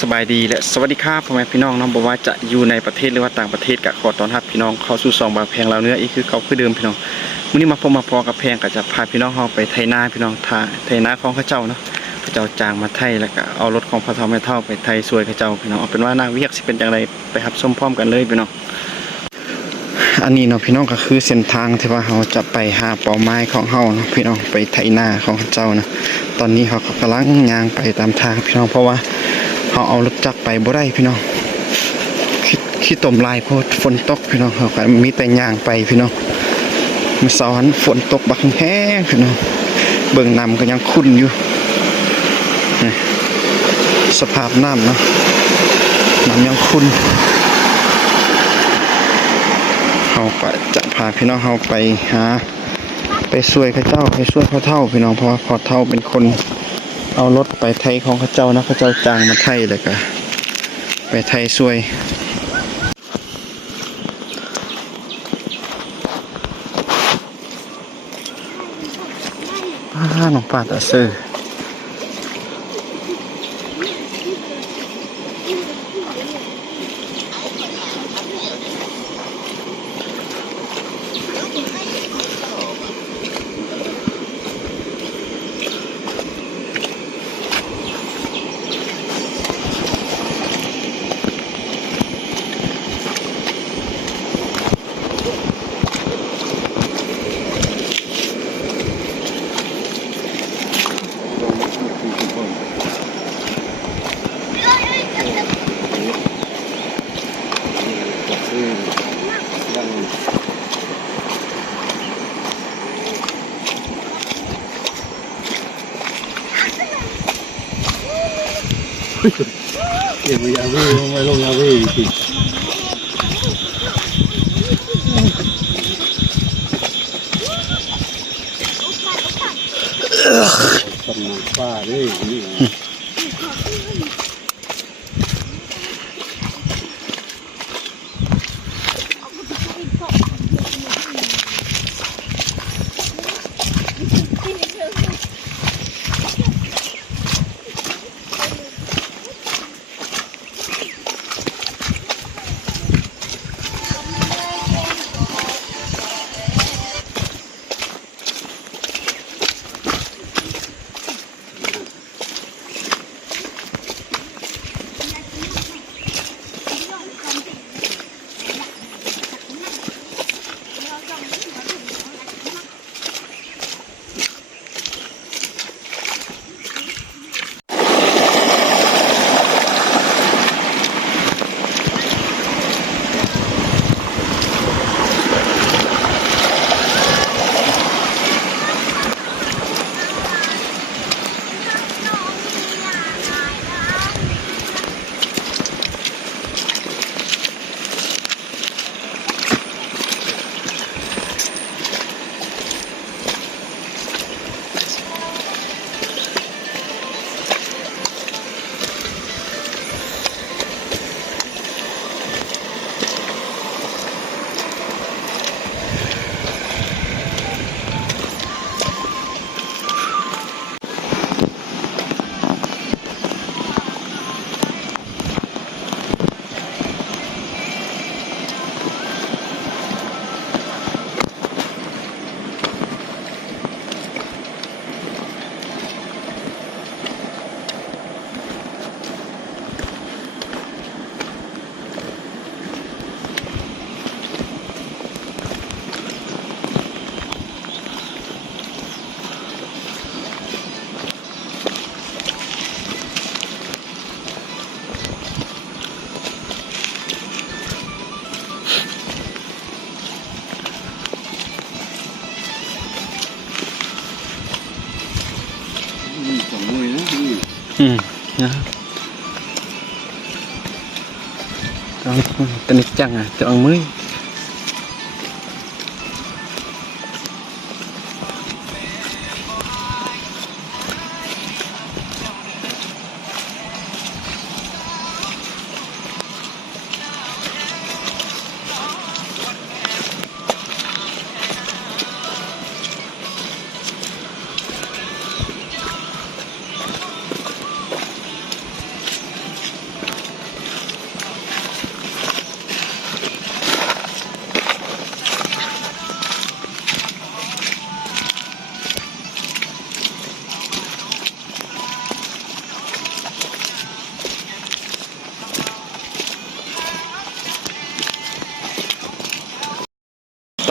สบายดีและสวัสดีครับพ่อแม่พี่น้องเนาะบ่ว่าจะอยู่ในประเทศหรือว่าต่างประเทศก็ขอต้อนรับพี่น้องเข้าสู่ช่องบ่าวแพงลาวเหนืออีกคือเก่าคือเดิมพี่น้องมื้อนี้มาพบมาพอกับแพงก็จะพาพี่น้องเฮาไปไถนาพี่น้องไถนาของเขาเจ้าเนาะเขาเจ้าจ้างมาไถแล้วก็เอารถของพ่อเฒ่าแม่เฒ่าไปไถช่วยเขาเจ้าพี่น้องเอาเป็นว่านาเวียกสิเป็นจังไดไปรับชมพร้อมกันเลยพี่น้องอันนี้เนาะพี่น้องก็คือเส้นทางที่ว่าเราจะไปหาเป้าหมายของเฮาเนาะพี่น้องไปไถนาของเขาเจ้านะตอนนี้เขาก็กำลังย่างไปตามทางพี่น้องเพราะว่าเขาเอารถจักรไปบ่ได้พี่น้องขี้ตมลายเพราะฝนตกพี่น้องเขาก็มีแต่ย่างไปพี่น้องเมื่อเช้าหันฝนตกบักแห้งพี่น้องเบิ่งน้ำก็ยังขุ่นอยู่สภาพน้ำเนาะน้ำยังขุ่นเขาก็จะพาพี่น้องเขาไปหาไปช่วยเขาเจ้าไปช่วยพ่อเฒ่าพี่น้องเพราะว่าพ่อเฒ่าเป็นคนเอารถไปไถของเขาเจ้านะเขาเจ้าจ้างมาไถแล้วก็ไปไถช่วยน้องป้าตาซื้อเก็บยาวีไม่ลงยาวีสิตำนานป้าด้วยนี่นะต้องตนิจังจะเอามือ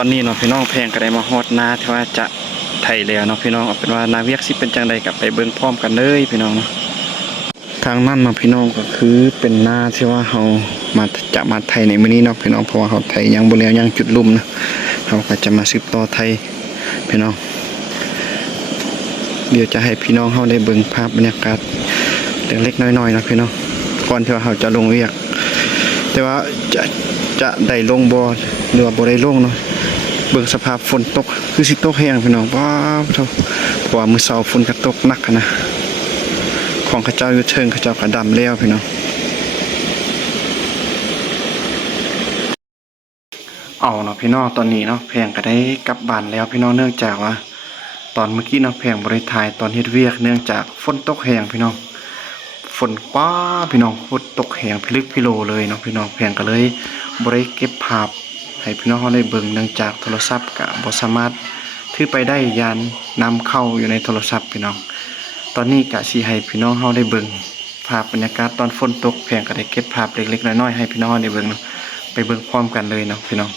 ตอนนี้เนาะพี่น้องแพงก็ได้มาฮอดนาที่ว่าจะไทยแล้วเนาะพี่น้องเอาเป็นว่านาเวียกสิเป็นจังไดก็ไปเบิ่งพร้อมกันเลยพี่น้องเนาะทางนั้นเนาะพี่น้องก็คือเป็นนาที่ว่าเฮามาไทยในมื้อนี้เนาะพี่น้องเพราะว่าเฮาไทยยังบ่แล้วยังจุดลุ่มนะเฮาก็จะมาสืบต่อไทยพี่น้องเดี๋ยวจะให้พี่น้องเฮาได้เบิ่งภาพบรรยากาศเล็กๆน้อยๆเนาะพี่น้องก่อนที่ว่าเฮาจะลงเวียกแต่ว่าจะได้ลงบ่หรือว่าบ่ได้ลงเนาะเบิ่งสภาพฝนตกคือสิตกแห้งพี่น้องว้าวเท่าเพราะว่ามื้อเช้าฝนก็ตกหนักนะของเขาเจ้าอยู่เทิงเขาเจ้าก็ดำแล้วพี่น้องเอาเนาะพี่น้องตอนนี้เนาะแพงก็ได้กลับบ้านแล้วพี่น้องเนื่องจากว่าตอนเมื่อกี้เนาะแพงบ่ได้ถ่ายตอนเฮ็ดเวียกเนื่องจากฝนตกแห้งพี่น้องฝนป้าพี่น้องฝนตกแห้งพิลึกพิโลเลยเนาะพี่น้องแพงก็เลยบ่ได้เก็บภาพให้พี่น้องเฮาได้เบิ่งเนื่องจากโทรศัพท์ก็บ่สามารถถือไปได้ยานนำเข้าอยู่ในโทรศัพท์พี่น้องตอนนี้ก็สิให้พี่น้องเฮาได้เบิ่งภาพบรรยากาศตอนฝนตกแพงก็ได้เก็บภาพเล็กๆน้อยๆให้พี่น้องได้เบิ่งเนาะไปเบิ่งพร้อมกันเลยเนาะพี่น้อง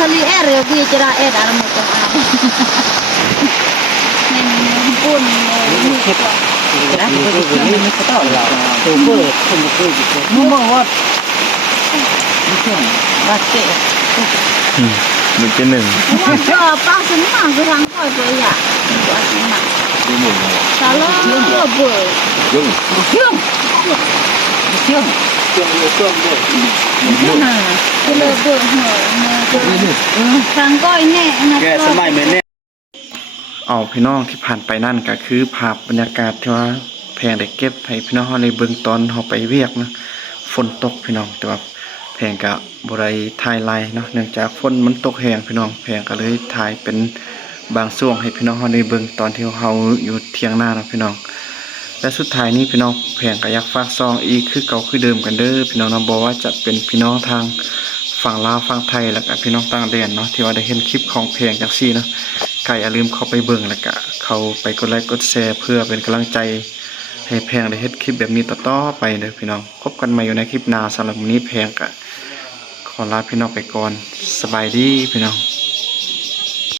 Sali air gue cerah air dalam motor apa? Nen pun cerah begini ni kita lah. Tunggu, gitu. Mau what? Mungkin baca. Mungkin ni. Wah, pas semua gerang kau tu ya. Buat semua. Salah apa? Jom.ทางก้อยแน่นะแกสมัยแม่แน่เอาพี่น้องที่ผ่านไปนั่นก็คือภาพบรรยากาศที่ว่าแพงได้เก็บให้พี่น้องเฮาได้เบิ่งตอนเฮาไปเวียกนะ ฝนตกพี่น้องแต่ว่าแพงก็บ่ได้ถ่ายไลฟ์เนาะเนื่องจากฝนมันตกแรงพี่น้องแพงก็เลยถ่ายเป็นบางช่วงให้พี่น้องเฮาได้เบิ่งตอนที่เฮาอยู่เถียงนาเนาะพี่น้องและสุดท้ายนี้พี่น้องแพงก็อยากฝากซองอีกคือเก่าคือเดิมกันเด้อพี่น้องเนาะบ่ว่าจะเป็นพี่น้องทางฝั่งลาวฝั่งไทยแล้วก็พี่น้องต่างแดนเนาะที่ว่าได้เห็นคลิปของแพงจังซี่เนาะก็อย่าลืมเข้าไปเบิ่งแล้วก็เข้าไปกดไลค์กดแชร์เพื่อเป็นกำลังใจให้แพงได้เฮ็ดคลิปแบบนี้ต่อๆไปเด้อพี่น้องพบกันใหม่อยู่ในคลิปหน้าสำหรับวันนี้แพงก็ขอลาพี่น้องไปก่อนสบายดีพี่น้อง